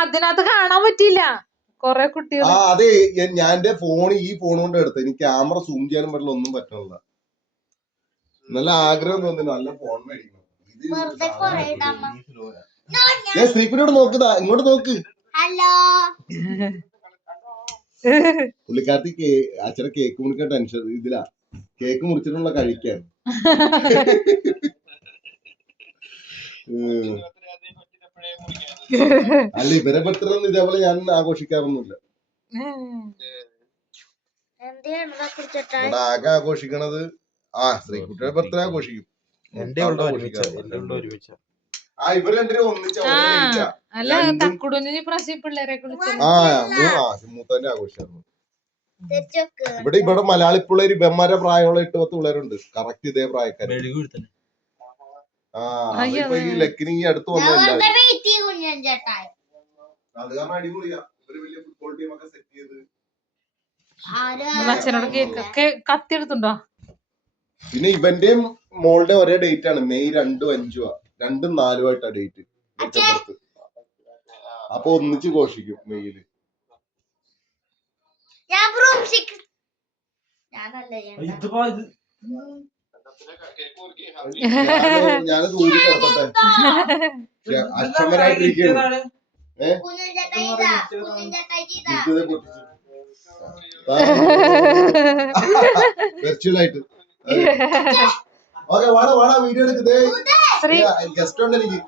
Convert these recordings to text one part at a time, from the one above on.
അതിനകത്ത് കാണാൻ പറ്റില്ല കൊറേ കുട്ടികൾ. അതെ, ഞാൻ എന്റെ ഈ ഫോൺ കൊണ്ട് എടുത്ത് എനിക്ക് ക്യാമറ സൂം ചെയ്യാനും പറ്റില്ല, ഒന്നും പറ്റണില്ല. നല്ല ആഗ്രഹം തോന്നുന്നു, നല്ല ഫോൺ മേടിക്കണം. ശ്രീക്കുട്ടിയോട് നോക്കുതാ, ഇങ്ങോട്ട് നോക്ക്. പുള്ളിക്കാരത്തി അച്ഛനെ കേക്ക് മുറിക്കാൻ ടെൻഷൻ ഇതിലാ. കേക്ക് മുറിച്ചിട്ടുള്ള കഴിക്കാൻ. അല്ല, ഇവരെ ബർത്ത്ഡേ ഒന്നും ഇതേപോലെ ഞാൻ ആഘോഷിക്കാറൊന്നുമില്ല. ആകെ ആഘോഷിക്കണത് ശ്രീകുട്ടിയുടെ ബർത്ത്ഡേ ആഘോഷിക്കും. ഇവര് രണ്ടുപേരും മൂത്തന്റെ ആഘോഷിച്ചായിരുന്നു. ഇവിടെ മലയാളി പിള്ളേര് ബെമ്മരെ പ്രായമുള്ള 8-10 പിള്ളേരുണ്ട്, കറക്റ്റ് ഇതേ പ്രായക്കാര്. ഈ ലക്കിന് ഈ അടുത്ത് വന്നില്ല. അത് കാരണം അടിപൊളിയാ. ഇവര് വലിയ ഫുട്ബോൾ ടീമൊക്കെ സെറ്റ് ചെയ്ത്. അച്ഛനോട് കത്തിയെടുത്തുണ്ടോ? പിന്നെ ഇവന്റെയും മോളുടെ ഒരേ ഡേറ്റ് ആണ്, മെയ് 2, 5, 2, 4 ആയിട്ടാ ഡേറ്റ്. അപ്പൊ ഒന്നിച്ച് ഘോഷിക്കും മെയില്. ഞാനത് ഊരി കിടത്തട്ടെ, അക്ഷമരായിട്ടിരിക്കുകയാണ്. വെർച്വലായിട്ട്. ഓക്കെ, വാടാ വീഡിയോ എടുക്കുന്നേ. ഗസ്റ്റ് ഉണ്ട്, എനിക്ക്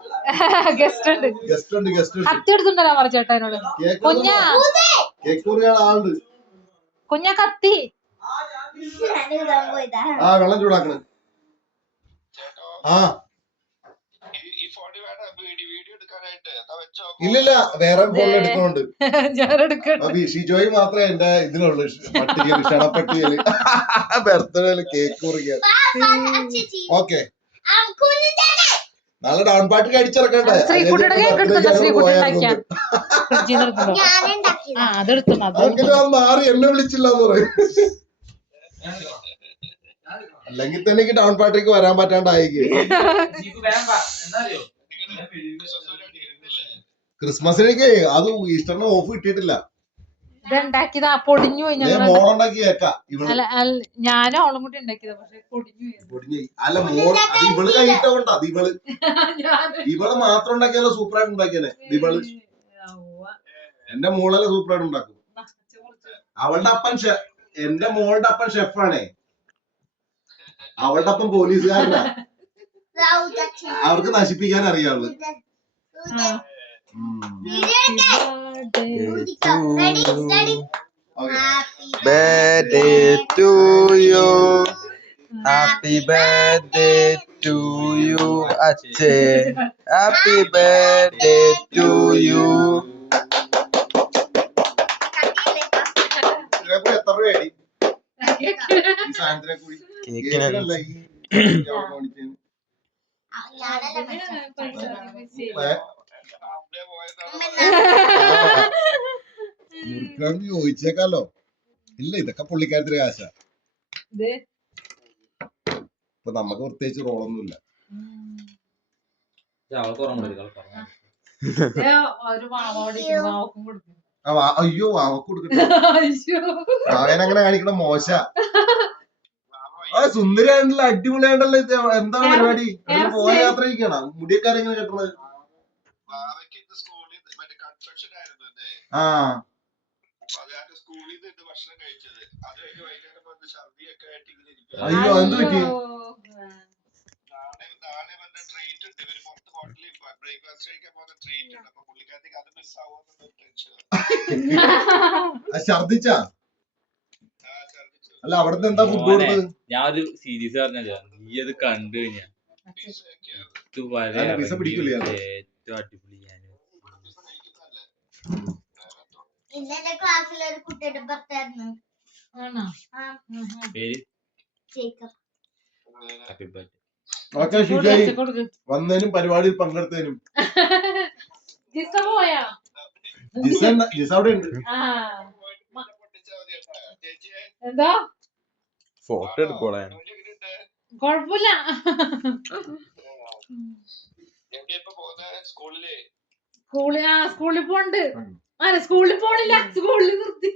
ഗസ്റ്റ് ഉണ്ട്. ചേട്ടനോട് കേക്ക് മുറിയാണ് ആളുണ്ട്. കുഞ്ഞ കത്തി വെള്ളം ചൂടാക്കണേ. ഇല്ലില്ല, വേറെ ഫോണിൽ എടുക്കണുണ്ട്. ഷിജോയി മാത്രമേ എന്റെ ഇതിലുള്ളു പട്ടികയില്, ക്ഷണപ്പട്ടികയില്. ബർത്ത്ഡേയില് കേക്ക് മുറിക്കാൻ. ഓക്കെ, നല്ല ഡൗൺ പാട്ട് അടിച്ചിറക്കണ്ടേ. മാറി എന്നെ വിളിച്ചില്ലെന്ന് പറയും. അല്ലെങ്കിൽ തന്നെ എനിക്ക് ഡൗൺ പാട്ടിലേക്ക് വരാൻ പറ്റാണ്ടായിരിക്കും. ക്രിസ്മസിലേക്ക് അത് ഈസ്റ്ററിന് ഓഫ് കിട്ടിയിട്ടില്ല. ഇതുണ്ടാക്കിയതാ, പൊടിഞ്ഞു പോയി. മോളുണ്ടാക്കി കേക്കാ, ഞാനും അവളും കൂടി ഉണ്ടാക്കിയതാ, പക്ഷെ പൊടിഞ്ഞു. അല്ല, ഇവള് കഴിഞ്ഞിട്ടുണ്ടാ. ഇവള് മാത്രം ഉണ്ടാക്കിയാലോ സൂപ്പറായിട്ട് ഉണ്ടാക്കിയാലേ. ഇവള് എന്റെ മോളെല്ലാം സൂപ്പറായിട്ട് ഉണ്ടാക്കും. അവളുടെ അപ്പൻ എന്റെ മോളുടെ അപ്പൻ ഷെഫാണേ. അവളുടെ അപ്പം പോലീസുകാരനാ. അവർക്ക് നശിപ്പിക്കാൻ അറിയാവുള്ളു. Birthday to you, happy birthday to you, Ache, happy birthday to you. ചോദിച്ചേക്കാലോ. ഇല്ല, ഇതൊക്കെ പുള്ളിക്കാരത്തിന്റെ കാശ. ഇപ്പൊ നമുക്ക് പ്രത്യേകിച്ച് റോളൊന്നുമില്ല. അയ്യോ, അവക്ക് കൊടുക്കട്ടെ. അവനങ്ങനെ കാണിക്കണ മോശ. സുന്ദരിയാണ്ടല്ലോ, അടിപൊളിയാണ്ടല്ലോ. എന്താണ് പരിപാടി? പോയ യാത്ര ചെയ്യണം. മുടിയക്കാരെങ്ങനെ കെട്ടണത്? അയ്യോ, എന്ത് പറ്റി? ഛർദിച്ച? അല്ല, അവിടുന്ന് എന്താ ഫുഡ് കൊടുത്തത്? ഞാനൊരു സീരീസ് പറഞ്ഞല്ലോ, നീ അത് കണ്ടു കഴിഞ്ഞാ വിസ പിടിക്കൂല. ഏറ്റവും അടിപൊളി. ഇന്നെന്റെ ക്ലാസ്സിലൊരു കുട്ടിയുടെ ബർത്ത്ഡേ വന്നതിനും പരിപാടിയിൽ പങ്കെടുത്തതിനും. ജിസ അവിടെ ഉണ്ട്. എന്താ ഫോട്ടോ എടുക്കോളെ? കൊഴപ്പില്ല. സ്കൂളിൽ പോണ്ട്. സ്കൂളിൽ പോണില്ല, സ്കൂളിൽ നിർത്തി.